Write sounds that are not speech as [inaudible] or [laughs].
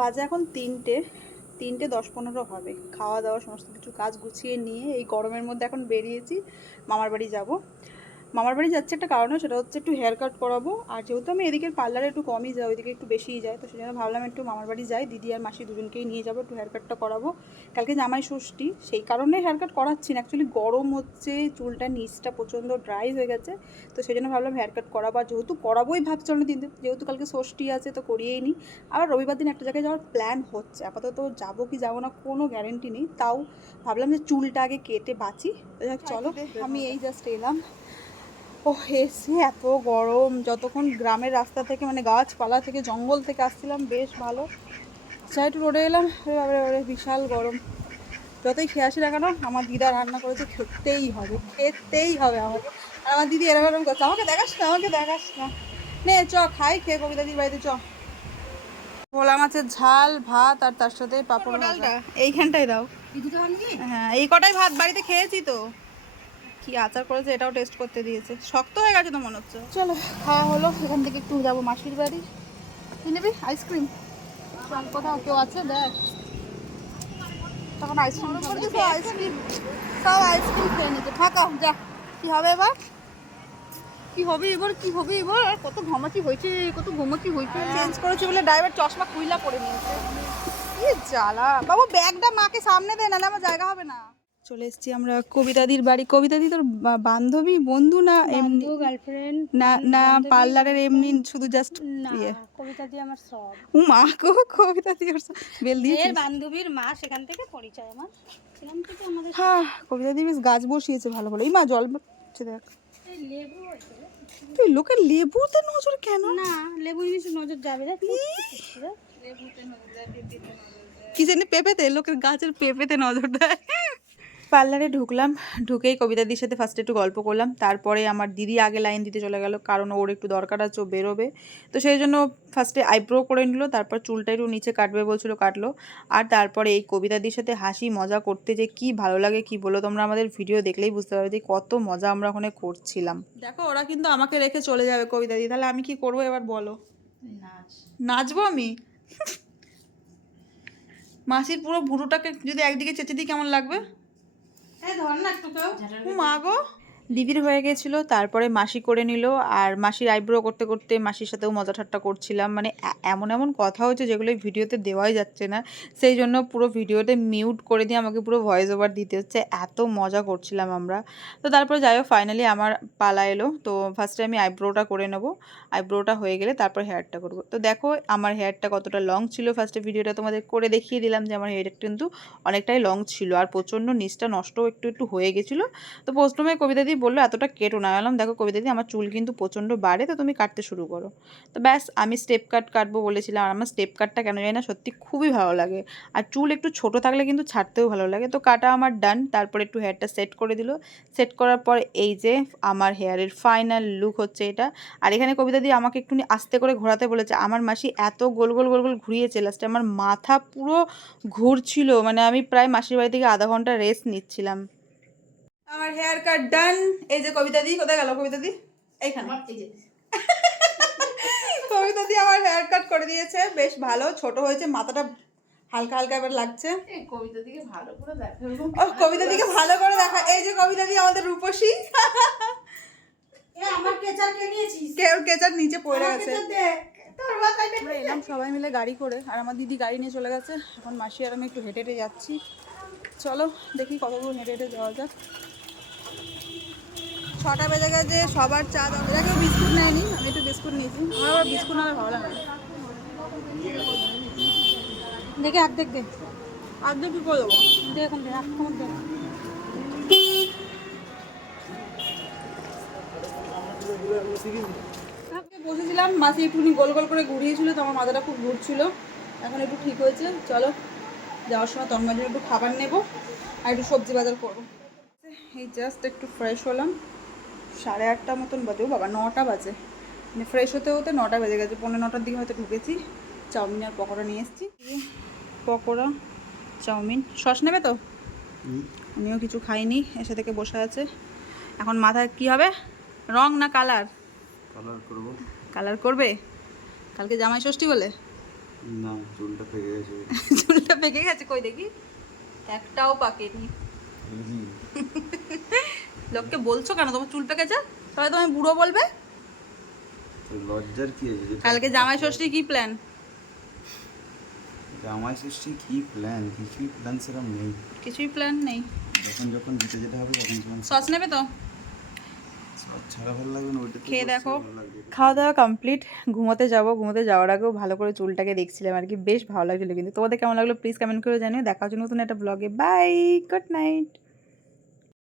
বাজে এখন তিনটে তিনটে দশ পনেরো হবে। খাওয়া দাওয়া, সমস্ত কিছু কাজ গুছিয়ে নিয়ে এই গরমের মধ্যে এখন বেরিয়েছি, মামার বাড়ি যাব। মামার বাড়ি যাচ্ছে একটা কারণে সেটা হচ্ছে একটু হেয়ার কাট করাবো। আর যেহেতু আমি এদিকের পার্লারে একটু কমই যাই ওইদিকে একটু বেশিই যায় তো সেই জন্য ভাবলাম একটু মামার বাড়ি যাই দিদি আর মাসি দুজনকেই নিয়ে যাব একটু হেয়ার কাটটা করাবো। কালকে জামাই ষষ্ঠী সেই কারণে হেয়ার কাট করাচ্ছি না। অ্যাকচুয়ালি গরম হচ্ছে চুলটা নিচটা প্রচণ্ড ড্রাই হয়ে গেছে তো সেই জন্য ভাবলাম হেয়ার কাট করাবো। আর যেহেতু করাবোই ভাবছি অনেক দিন যেহেতু কালকে ষষ্ঠী আছে তো করিয়েই নিই আবার রবিবার দিন একটা জায়গায় যাওয়ার প্ল্যান হচ্ছে আপাতত যাব কি যাব না কোনো গ্যারেন্টি নেই। তাও ভাবলাম যে চুলটা আগে কেটে বাঁচি। যাক, চলো আমি এই জাস্ট এলাম। ও এসে এত গরম। যতক্ষণ গ্রামের রাস্তা থেকে মানে গাছপালা থেকে জঙ্গল থেকে আসছিলাম বেশ ভালো। সাইড রোডে এলাম। বাবারে বিশাল গরম। যতই খেয়ে আসি না কেন আমার দিদা রান্না করেছে খেতেই হবে খেতেই হবে আমাকে। আর আমার দিদি এরকম এরকম করছে আমাকে দেখাস না আমাকে দেখাস না। নে চ খাই খেয়ে কবিতাদির বাড়িতে চ। ভোলা মাছের ঝাল ভাত আর তার সাথে পাপড় ডালটা এইখানটাই দাও। হ্যাঁ এই কটাই ভাত বাড়িতে খেয়েছি তো। কি আচার করেছে এটাও টেস্ট করতে দিয়েছে। শক্ত হয়ে গেছে তো মনে হচ্ছে। চলো খাওয়া হলো এখান থেকে একটু যাব মাসির বাড়ি। কি নেবি? আইসক্রিম কোথাও কেউ আছে? দেখ। তখন আইসক্রিম আইসক্রিম সব আইসক্রিম খেয়ে নিতে। ফাঁকা যা। কি হবে এবার? কি হবে এবার? কি হবে এবার? কত ঘামাচি হয়েছে কত ঘুমাচি হয়েছে। চেঞ্জ করেছি বলে ড্রাইভার চশমা খুইলা পরে নিয়েছে। কি জ্বালা। বাবু ব্যাগটা মাকে সামনে দে নাহলে আমার জায়গা হবে না। চলে এসেছি আমরা কবিতাদির বাড়ি। কবিতাদি তোর বান্ধবী? বন্ধু না এমনি? গার্লফ্রেন্ড না না পার্লারের এমনি শুধু জাস্ট না ইয়ে। কবিতা দিয়ে আমার সব। ও মা গো কবিতা দি ওর বেল এর বান্ধবীর মা সেখান থেকে পরিচয় আমার। সেখান থেকে আমাদের হ্যাঁ কবিতা দি বেশ গাছ বসিয়েছে ভালো ভালো এই মা জল হচ্ছে দেখ। এই লেবু তুই লোকের লেবুতে নজর কেন? না লেবু জিনিস নজর যাবে দেখ। কি জানি পেঁপেতে লোকের গাছের পেঁপেতে নজর দেয়। পার্লারে ঢুকলাম ঢুকেই কবিতাদির সাথে ফার্স্টে একটু গল্প করলাম। তারপরে আমার দিদি আগে লাইন দিতে চলে গেল কারণ ওর একটু দরকার আছে ও বেরোবে। তো সেই জন্য ফার্স্টে আইব্রো করে নিল তারপর চুলটা একটু নিচে কাটবে বলছিল কাটলো। আর তারপরে এই কবিতাদির সাথে হাসি মজা করতে যে কি ভালো লাগে কি বলো তোমরা আমাদের ভিডিও দেখলেই বুঝতে পারবে যে কত মজা আমরা ওখানে করছিলাম। দেখো ওরা কিন্তু আমাকে রেখে চলে যাবে কবিতাদি তাহলে আমি কি করব এবার বলো? নাচবো আমি? মাসির পুরো ভুরুটাকে যদি একদিকে চেঁচে দিই কেমন লাগবে? এই ধর না একটু কেউ মা গো। দিদির হয়ে গেছিল, তারপরে মাসি করে নিল, আর মাসির আইব্রো করতে করতে মাসির সাথেও মজা ঠাট্টা করছিলাম। মানে এমন এমন কথা হচ্ছে যেগুলো ভিডিওতে দেওয়াই যাচ্ছে না। সেই জন্য পুরো ভিডিওতে মিউট করে দিয়ে আমাকে পুরো ভয়েস ওভার দিতে হচ্ছে। এত মজা করছিলাম আমরা। তো তারপরে যাই হোক ফাইনালি আমার পালা এলো। তো ফার্স্টে আমি আইব্রোটা করে নেব। আইব্রোটা হয়ে গেলে তারপর হেয়ারটা করব। তো দেখো, আমার হেয়ারটা কতটা লং ছিল। ফার্স্টে ভিডিওটা তোমাদের করে দেখিয়ে দিলাম যে আমার হেয়ারটা কিন্তু অনেকটাই লং ছিল। আর প্রচণ্ড নিচটা নষ্ট একটু একটু হয়ে গেছিল। তো প্রথমে কবিতাদি বলল, এতটা কেটো না। এলাম দেখো কবিতাদি আমার চুল কিন্তু প্রচণ্ড বাড়ে, তো তুমি কাটতে শুরু করো। তো ব্যাস, আমি স্টেপ কাট কাটবো বলেছিলাম। আর আমার স্টেপ কাটটা কেন জানি না, সত্যি খুবই ভালো লাগে। আর চুল একটু ছোট থাকলে কিন্তু ছাড়তেও ভালো লাগে। তো কাটা আমার ডান তারপরে একটু হেয়ারটা সেট করে দিল। সেট করার পর এই যে আমার হেয়ারের ফাইনাল লুক হচ্ছে এটা। আর এখানে কবিতা দিয়ে আমাকে একটু আস্তে করে ঘোরাতে বলেছে, আমার মাসি এত গোল গোল গোল গোল ঘুরিয়েছে লাস্টে আমার মাথা পুরো ঘুরছিল। মানে আমি প্রায় মাসির বাড়ি থেকে আধা ঘণ্টা রেস্ট নিচ্ছিলাম। আমার হেয়ার কাট ডান এই যে কবিতা দি কোথায় গেল কবিতা দি? এইখানে। [laughs] কবিতা দি আমার হেয়ার কাট করে দিয়েছে। বেশ ভালো ছোট হয়েছে মাথাটা হালকা হালকা এবার লাগছে। কবিতা দিকে ভালো করে দেখো ও কবিতা দিকে ভালো করে দেখা। এই যে কবিতা দি আমাদের রূপসী। আমার কেচার কে নিয়েছিস? কেউ কেচার নিচে পড়ে গেছে। এলাম সবাই মিলে গাড়ি করে আর আমার দিদি গাড়ি নিয়ে চলে গেছে। এখন মাসি আর আমি একটু হেঁটে হেঁটে যাচ্ছি। চলো দেখি কত দূর হেঁটে হেঁটে যাওয়া যাক। ছটা বেজে গেছে, সবার চা এরা কেউ বিস্কুট নেয়নি, আমি একটু বিস্কুট নিয়েছি। আমার আবার বিস্কুট না ভালো লাগে দেখে হাত দেখ আর দিয়ে করে দেবো। দে এখন দে হাত তোমার দে আজকে বসেছিলাম, মাসি একটুখানি গোল গোল করে ঘুরিয়েছিল, তো আমার মাথাটা খুব ঘুরছিল। এখন একটু ঠিক হয়েছে, চলো। যাওয়ার সময় তন্ময়ের জন্য একটু খাবার নেব, আর একটু সবজি বাজার করব। এই জাস্ট একটু ফ্রেশ হলাম। সাড়ে আটটা মতন বাজে। ও বাবা নটা বাজে। মানে ফ্রেশ হতে হতে নটা বেজে গেছে। পনেরো নটার দিকে হয়তো ঢুকেছি। চাউমিন আর পকোড়া নিয়ে এসেছি। পকোড়া চাউমিন। সস নেবে তো? আমিও কিছু খাইনি এসে থেকে বসে আছে। এখন মাথায় কি হবে? রং না কালার? কালার করব। কালার করবে? কালকে জামাই ষষ্ঠী বলে? না চুলটা পেকে গেছে। [laughs] চুলটা পেকে গেছে? কই দেখি। একটাও পাকেনি। [laughs] লোককে বলছো কেন? তোমার চুল পেকেছে? সবাই তোমায় বুড়ো বলবে। লজ্জার কি? আছে কালকে জামাই ষষ্ঠী কি প্ল্যান জামাই ষষ্ঠী কি প্ল্যান কিছুই প্ল্যান সেরকম নেই। কিছুই প্ল্যান নেই। যখন যখন দিতে যেতে হবে তখন তখন সস নেবে তো? খেয়ে দেখো। খাওয়া দাওয়া কমপ্লিট ঘুমোতে যাব ঘুমোতে যাওয়ার আগেও ভালো করে চুলটাকে দেখছিলাম আর কি। বেশ ভালো লাগছিল কিন্তু। তোমাদের কেমন লাগল প্লিজ কমেন্ট করে জানিও। দেখা হচ্ছে নতুন একটা ব্লগে বাই গুড নাইট